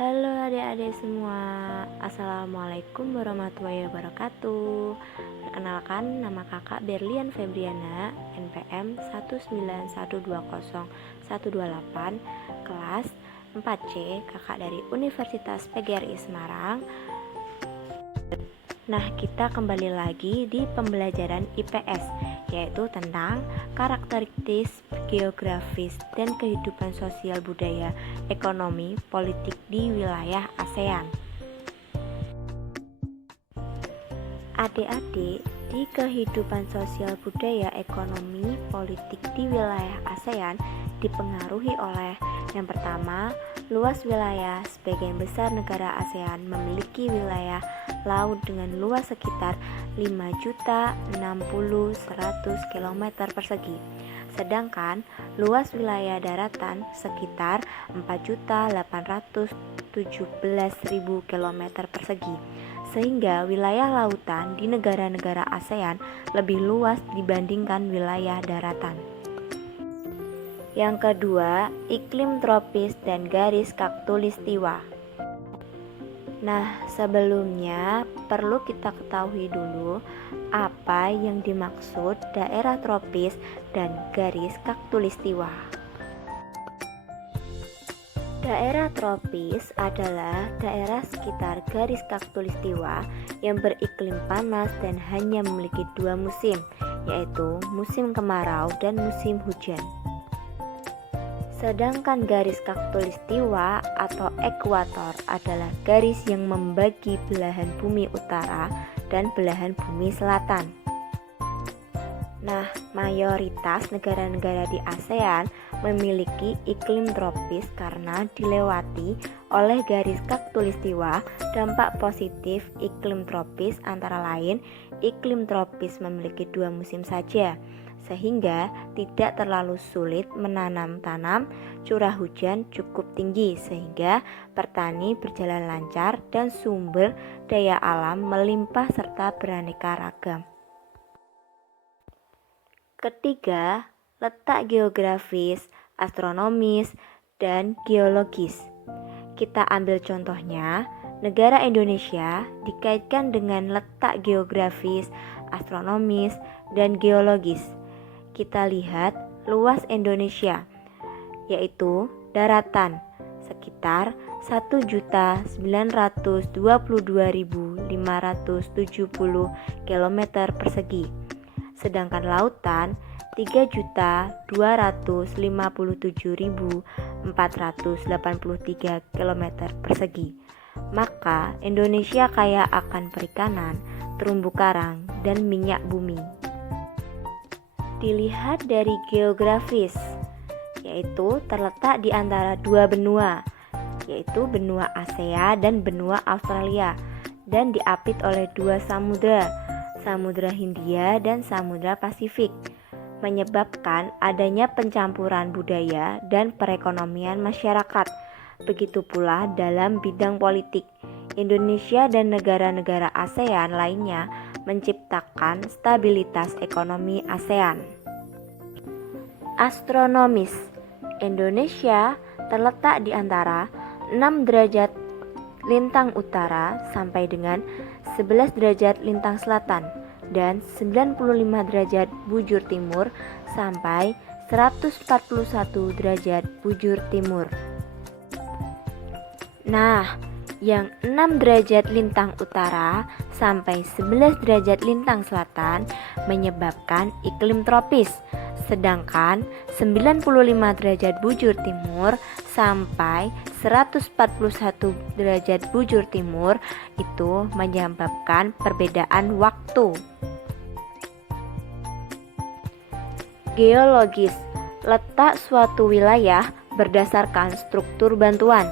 Halo adik-adik semua, Assalamualaikum warahmatullahi wabarakatuh. Perkenalkan, nama kakak Berlian Febriana, NPM 1912018, kelas 4C, kakak dari Universitas PGRI Semarang. Nah, kita kembali lagi di pembelajaran IPS, yaitu tentang karakteristik geografis dan kehidupan sosial budaya, ekonomi, politik di wilayah ASEAN. Adik-adik, di kehidupan sosial budaya, ekonomi, politik di wilayah ASEAN dipengaruhi oleh yang pertama, luas wilayah. Sebagian besar negara ASEAN memiliki wilayah laut dengan luas sekitar 5.060.100 km persegi. Sedangkan luas wilayah daratan sekitar 4.817.000 km persegi. Sehingga wilayah lautan di negara-negara ASEAN lebih luas dibandingkan wilayah daratan. Yang kedua, iklim tropis dan garis khatulistiwa. Nah, sebelumnya perlu kita ketahui dulu apa yang dimaksud daerah tropis dan garis khatulistiwa. Daerah tropis adalah daerah sekitar garis khatulistiwa yang beriklim panas dan hanya memiliki dua musim, yaitu musim kemarau dan musim hujan. Sedangkan garis khatulistiwa atau ekuator adalah garis yang membagi belahan bumi utara dan belahan bumi selatan. Nah, mayoritas negara-negara di ASEAN memiliki iklim tropis karena dilewati oleh garis khatulistiwa. Dampak positif iklim tropis antara lain, iklim tropis memiliki dua musim saja, sehingga tidak terlalu sulit menanam tanam, curah hujan cukup tinggi sehingga petani berjalan lancar dan sumber daya alam melimpah serta beraneka ragam. Ketiga, letak geografis, astronomis, dan geologis. Kita ambil contohnya, negara Indonesia dikaitkan dengan letak geografis, astronomis, dan geologis. Kita lihat luas Indonesia, yaitu daratan sekitar 1.922.570 km persegi. Sedangkan lautan 3.257.483 km persegi. Maka Indonesia kaya akan perikanan, terumbu karang, dan minyak bumi. Dilihat dari geografis, yaitu terletak di antara dua benua, yaitu benua Asia dan benua Australia, dan diapit oleh dua samudra, Samudra Hindia dan Samudra Pasifik, menyebabkan adanya pencampuran budaya dan perekonomian masyarakat. Begitu pula dalam bidang politik, Indonesia dan negara-negara ASEAN lainnya menciptakan stabilitas ekonomi ASEAN. Astronomis, Indonesia terletak di antara 6 derajat lintang utara sampai dengan 11 derajat lintang selatan dan 95 derajat bujur timur sampai 141 derajat bujur timur. Nah, yang 6 derajat lintang utara sampai 11 derajat lintang selatan menyebabkan iklim tropis. Sedangkan 95 derajat bujur timur sampai 141 derajat bujur timur itu menyebabkan perbedaan waktu. Geologis, letak suatu wilayah berdasarkan struktur bantuan.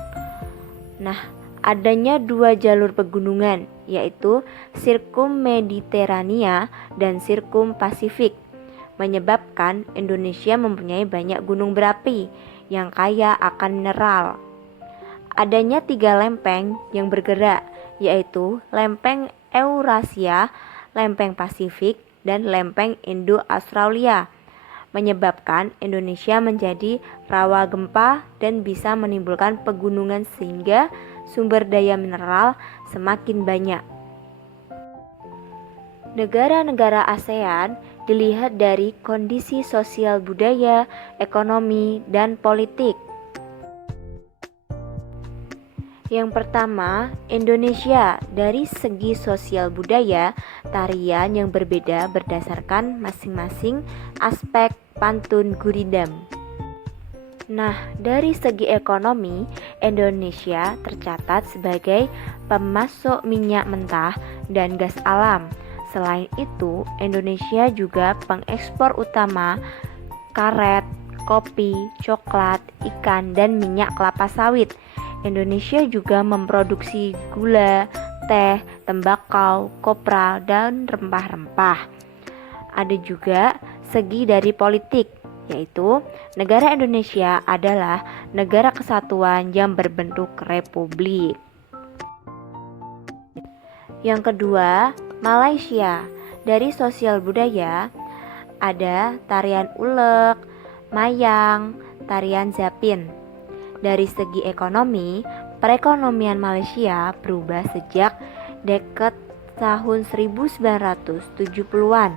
Nah, adanya dua jalur pegunungan, yaitu Sirkum Mediterania dan Sirkum Pasifik, menyebabkan Indonesia mempunyai banyak gunung berapi yang kaya akan mineral. Adanya 3 lempeng yang bergerak, yaitu lempeng Eurasia, lempeng Pasifik, dan lempeng Indo-Australia. menyebabkan Indonesia menjadi rawa gempa dan bisa menimbulkan pegunungan sehingga sumber daya mineral semakin banyak. Negara-negara ASEAN dilihat dari kondisi sosial budaya, ekonomi, dan politik. Yang pertama, Indonesia dari segi sosial budaya, tarian yang berbeda berdasarkan masing-masing aspek pantun guridam. Nah, dari segi ekonomi, Indonesia tercatat sebagai pemasok minyak mentah dan gas alam. Selain itu, Indonesia juga pengekspor utama karet, kopi, coklat, ikan, dan minyak kelapa sawit. Indonesia juga memproduksi gula, teh, tembakau, kopra, dan rempah-rempah. Ada juga segi dari politik, yaitu negara Indonesia adalah negara kesatuan yang berbentuk republik. Yang kedua, Malaysia. Dari sosial budaya ada tarian ulek, mayang, tarian zapin. Dari segi ekonomi, perekonomian Malaysia berubah sejak dekade tahun 1970-an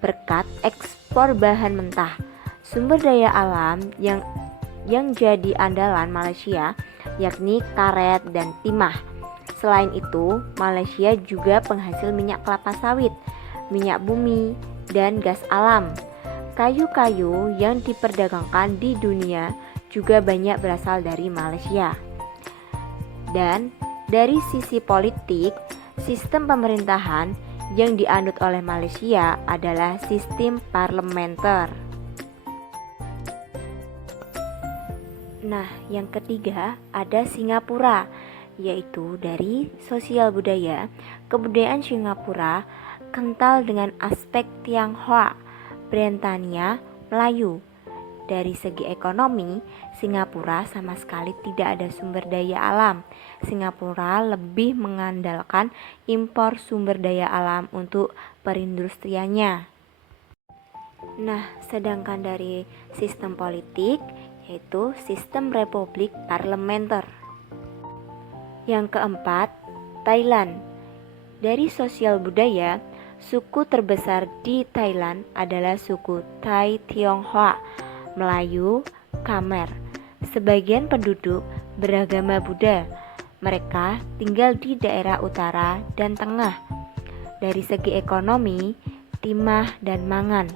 berkat ekspor bahan mentah. Sumber daya alam yang jadi andalan Malaysia yakni karet dan timah. Selain itu, Malaysia juga penghasil minyak kelapa sawit, minyak bumi, dan gas alam. Kayu-kayu yang diperdagangkan di dunia juga banyak berasal dari Malaysia. Dan dari sisi politik, sistem pemerintahan yang dianut oleh Malaysia adalah sistem parlementer. Nah, yang ketiga ada Singapura, yaitu dari sosial budaya. Kebudayaan Singapura kental dengan aspek Tionghoa, Brentania, Melayu. Dari segi ekonomi, Singapura sama sekali tidak ada sumber daya alam. Singapura lebih mengandalkan impor sumber daya alam untuk perindustriannya. Nah, sedangkan dari sistem politik, yaitu sistem republik parlementer. Yang keempat, Thailand. Dari sosial budaya, suku terbesar di Thailand adalah suku Thai Tionghoa, Melayu, Khmer. Sebagian penduduk beragama Buddha. Mereka tinggal di daerah utara dan tengah. Dari segi ekonomi, timah dan mangan.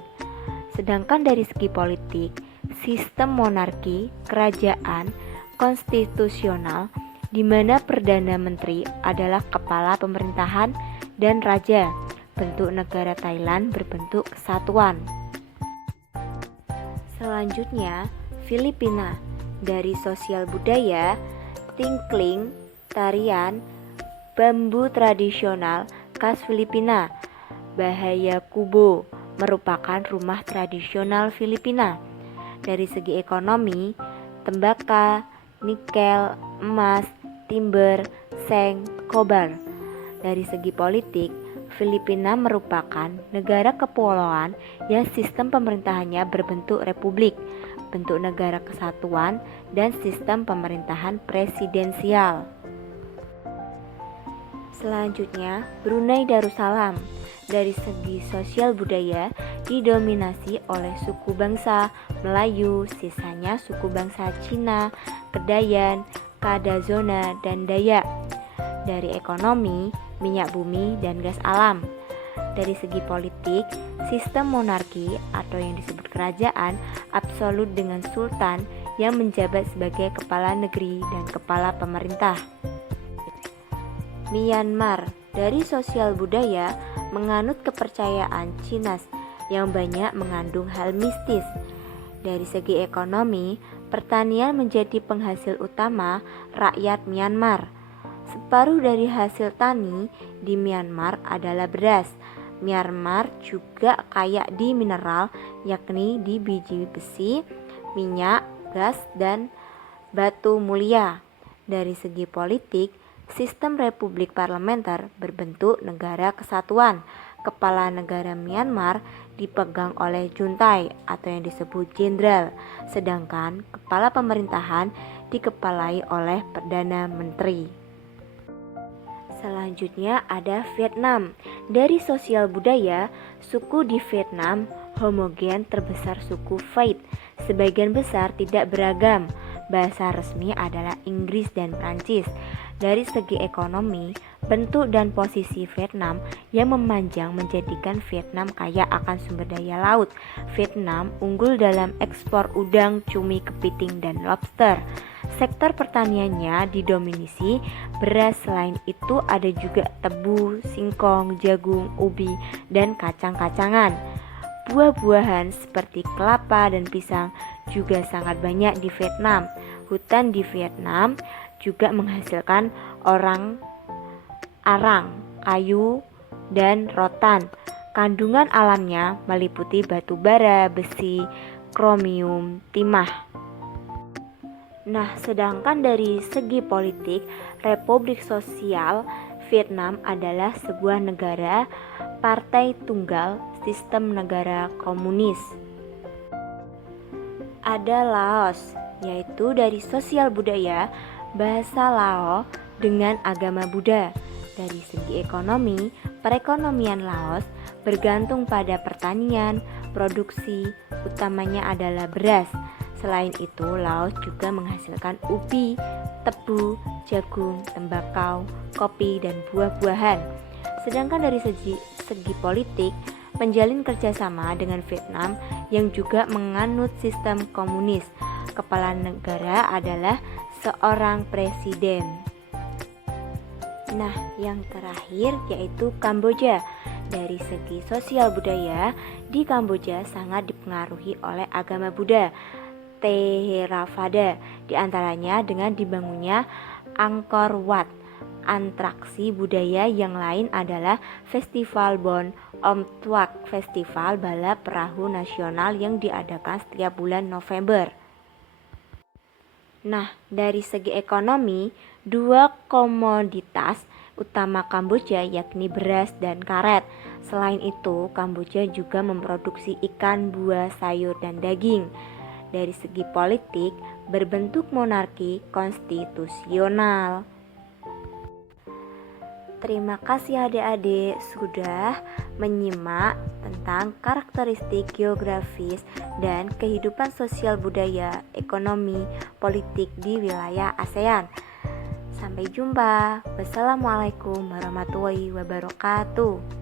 Sedangkan dari segi politik, sistem monarki, kerajaan, konstitusional, di mana Perdana Menteri adalah kepala pemerintahan dan raja. Bentuk negara Thailand berbentuk kesatuan. Selanjutnya, Filipina. Dari sosial budaya, tingkling, tarian, bambu tradisional khas Filipina. Bahaya Kubo merupakan rumah tradisional Filipina. Dari segi ekonomi, tembakau, nikel, emas, timber, seng, kobar. Dari segi politik, Filipina merupakan negara kepulauan yang sistem pemerintahannya berbentuk republik, bentuk negara kesatuan, dan sistem pemerintahan presidensial. Selanjutnya, Brunei Darussalam. Dari segi sosial budaya, didominasi oleh suku bangsa Melayu, sisanya suku bangsa Cina, Kedayan, Kadazona, dan Dayak. Dari ekonomi, minyak bumi, dan gas alam. Dari segi politik, sistem monarki atau yang disebut kerajaan absolut dengan sultan yang menjabat sebagai kepala negeri dan kepala pemerintah. Myanmar. Dari sosial budaya, menganut kepercayaan Cina yang banyak mengandung hal mistis. Dari segi ekonomi, pertanian menjadi penghasil utama rakyat Myanmar. Separuh dari hasil tani di Myanmar adalah beras. Myanmar juga kaya di mineral, yakni di biji besi, minyak, gas, dan batu mulia. Dari segi politik, sistem republik parlementer berbentuk negara kesatuan. kepala negara Myanmar dipegang oleh juntai atau yang disebut jenderal, sedangkan kepala pemerintahan dikepalai oleh Perdana Menteri. Selanjutnya ada Vietnam. Dari sosial budaya, suku di Vietnam homogen terbesar suku Viet. Sebagian besar tidak beragam. Bahasa resmi adalah Inggris dan Prancis. Dari segi ekonomi, bentuk dan posisi Vietnam yang memanjang menjadikan Vietnam kaya akan sumber daya laut. Vietnam unggul dalam ekspor udang, cumi, kepiting, dan lobster. Sektor pertaniannya didominasi beras, selain itu ada juga tebu, singkong, jagung, ubi, dan kacang-kacangan. Buah-buahan seperti kelapa dan pisang juga sangat banyak di Vietnam. Hutan di Vietnam juga menghasilkan arang, kayu, dan rotan. Kandungan alamnya meliputi batu bara, besi, kromium, timah. Nah, sedangkan dari segi politik, Republik Sosial Vietnam adalah sebuah negara partai tunggal sistem negara komunis. Ada Laos, yaitu dari sosial budaya, bahasa Lao dengan agama Buddha. Dari segi ekonomi, perekonomian Laos bergantung pada pertanian, produksi utamanya adalah beras. Selain itu, Laos juga menghasilkan ubi, tebu, jagung, tembakau, kopi, dan buah-buahan. Sedangkan dari segi politik, menjalin kerjasama dengan Vietnam yang juga menganut sistem komunis. Kepala negara adalah seorang presiden. Nah, yang terakhir yaitu Kamboja. Dari segi sosial budaya, di Kamboja sangat dipengaruhi oleh agama Buddha, Theravada, diantaranya dengan dibangunnya Angkor Wat. Atraksi budaya yang lain adalah Festival Bon Om Tuak, festival balap perahu nasional yang diadakan setiap bulan November. Nah, dari segi ekonomi, dua komoditas utama Kamboja yakni beras dan karet. Selain itu, Kamboja juga memproduksi ikan, buah, sayur, dan daging. Dari segi politik, berbentuk monarki konstitusional. Terima kasih adik-adik sudah menyimak tentang karakteristik geografis dan kehidupan sosial budaya, ekonomi, politik di wilayah ASEAN. Sampai jumpa. Wassalamualaikum warahmatullahi wabarakatuh.